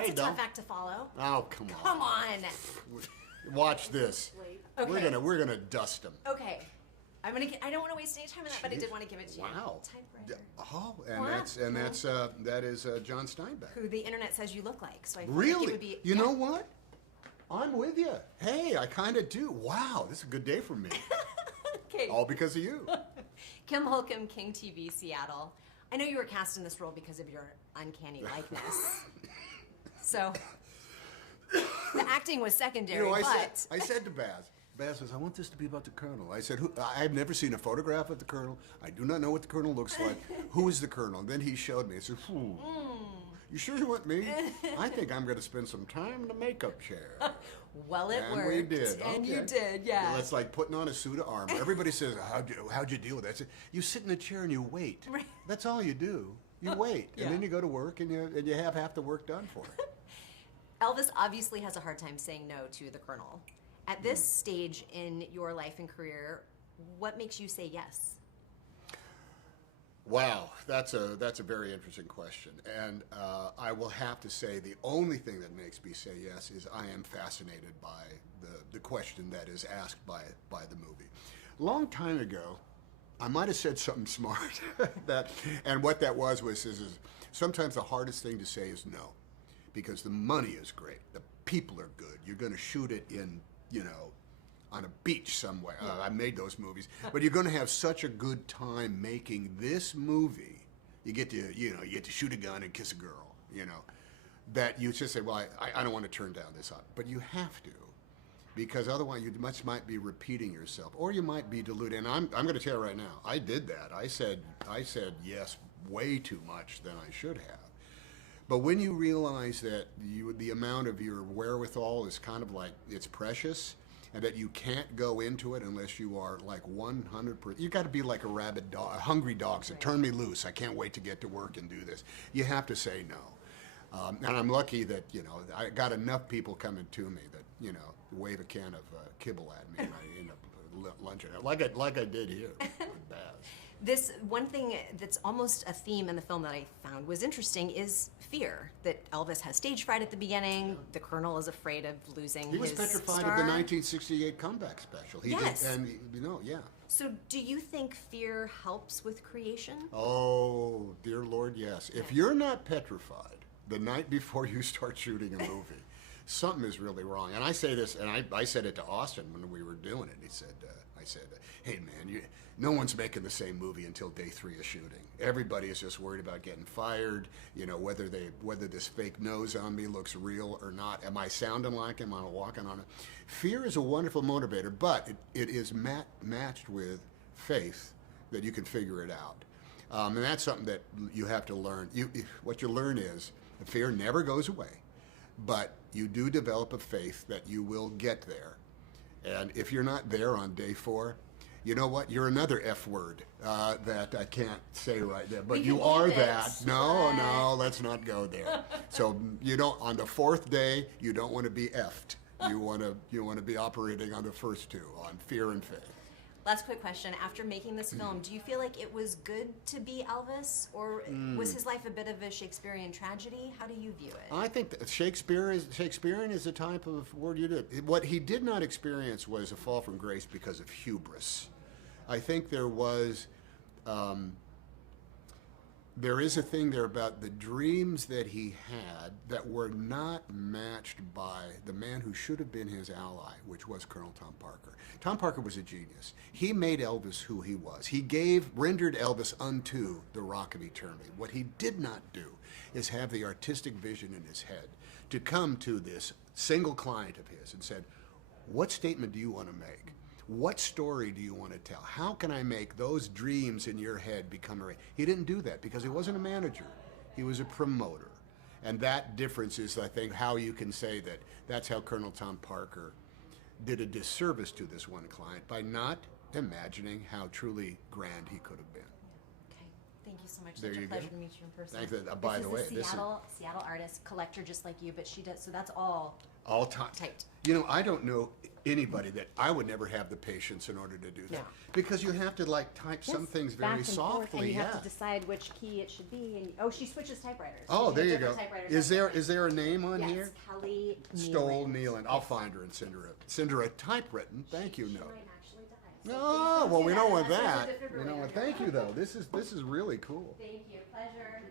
That's Hey, a tough Dom. act to follow. Oh, come on. Come on. Watch this. Okay. We're gonna dust them. Okay. I don't want to waste any time on that, but I did want to give it to you. Wow. Typewriter. Oh, and Wow. that is John Steinbeck. Who the internet says you look like. So I feel Really? like it would be. You know what? I'm with you. Hey, I kind of do. Wow, this is a good day for me. Okay. All because of you. Kim Holcomb, King TV, Seattle. I know you were cast in this role because of your uncanny likeness. So the acting was secondary, I said to Baz says, I want this to be about the Colonel. I said, I've never seen a photograph of the Colonel. I do not know what the Colonel looks like. Who is the Colonel? And then he showed me. I said, you sure you want me? I think I'm going to spend some time in the makeup chair. Well, it and worked. we did. And Okay. you did, yeah. Well, it's like putting on a suit of armor. Everybody says, how'd you deal with that? I said, you sit in a chair and you wait. Right. That's all you do. You wait. Yeah. And then you go to work and you have half the work done for it. Elvis obviously has a hard time saying no to the Colonel. At this stage in your life and career, what makes you say yes? Wow, that's a very interesting question, and I will have to say the only thing that makes me say yes is I am fascinated by the question that is asked by the movie. A long time ago, I might have said something smart, and what that was is sometimes the hardest thing to say is no, because the money is great, the people are good, you're going to shoot it in, on a beach somewhere. I made those movies. But you're going to have such a good time making this movie. You get to shoot a gun and kiss a girl, that you just say, well, I don't want to turn down this. But you have to, because otherwise you might be repeating yourself, or you might be diluted. And I'm going to tell you right now, I did that. I said yes way too much than I should have. But when you realize that the amount of your wherewithal is kind of like, it's precious, and that you can't go into it unless you are like 100%, you got to be like a rabid dog, a hungry dog, so turn me loose, I can't wait to get to work and do this. You have to say no. And I'm lucky that, I got enough people coming to me that, wave a can of kibble at me and I end up lunching, like I did here with Baz. This one thing that's almost a theme in the film that I found was interesting is fear. That Elvis has stage fright at the beginning. Yeah. The Colonel is afraid of losing his He was petrified star. of the 1968 comeback special. Yes. Yeah. So do you think fear helps with creation? Oh, dear Lord, yes. If you're not petrified the night before you start shooting a movie, something is really wrong. And I say this, and I said it to Austin when we were doing it. He said, I said, hey man, no one's making the same movie until day 3 of shooting. Everybody is just worried about getting fired, whether this fake nose on me looks real or not. Am I sounding like him? Am I walking on it? Fear is a wonderful motivator, but it is matched with faith that you can figure it out. And that's something that you have to learn. What you learn is the fear never goes away. But you do develop a faith that you will get there. And if you're not there on day 4, you know what? You're another F word that I can't say right there. But you are that. No, let's not go there. So you don't, on the 4th day, you don't want to be F'd. You want to be operating on the first 2, on fear and faith. Last quick question. After making this film, do you feel like it was good to be Elvis? Or was his life a bit of a Shakespearean tragedy? How do you view it? I think that Shakespearean is the type of word you did. What he did not experience was a fall from grace because of hubris. I think there is a thing there about the dreams that he had that were not matched by the man who should have been his ally, which was Colonel Tom Parker. Tom Parker was a genius. He made Elvis who he was. He rendered Elvis unto the Rock of Eternity. What he did not do is have the artistic vision in his head to come to this single client of his and said, what statement do you want to make? What story do you want to tell? How can I make those dreams in your head become a reality? He didn't do that because he wasn't a manager. He was a promoter. And that difference is, I think, how you can say that that's how Colonel Tom Parker did a disservice to this one client by not imagining how truly grand he could have been. Okay. Thank you so much. There Such a you pleasure go. to meet you in person. Thank you. By this the is way, a this is Seattle artist, collector just like you, but she does, so that's all all time. typed. You know, I don't know anybody that I would never have the patience in order to do that No. because you have to like type some Yes, things back very and forth, softly. and you yeah. have to decide which key it should be. And oh, she switches typewriters. Oh, She there has you go. different typewriters Is every there day. a name on Yes, here? Kelye Stole Kneeland. Kneeland. I'll find her and send her a typewritten thank you She note. might actually die. So Oh, please well, don't we do don't want That's that. a defibrillator. You know what? Thank you though. This is really cool. Thank you. Pleasure.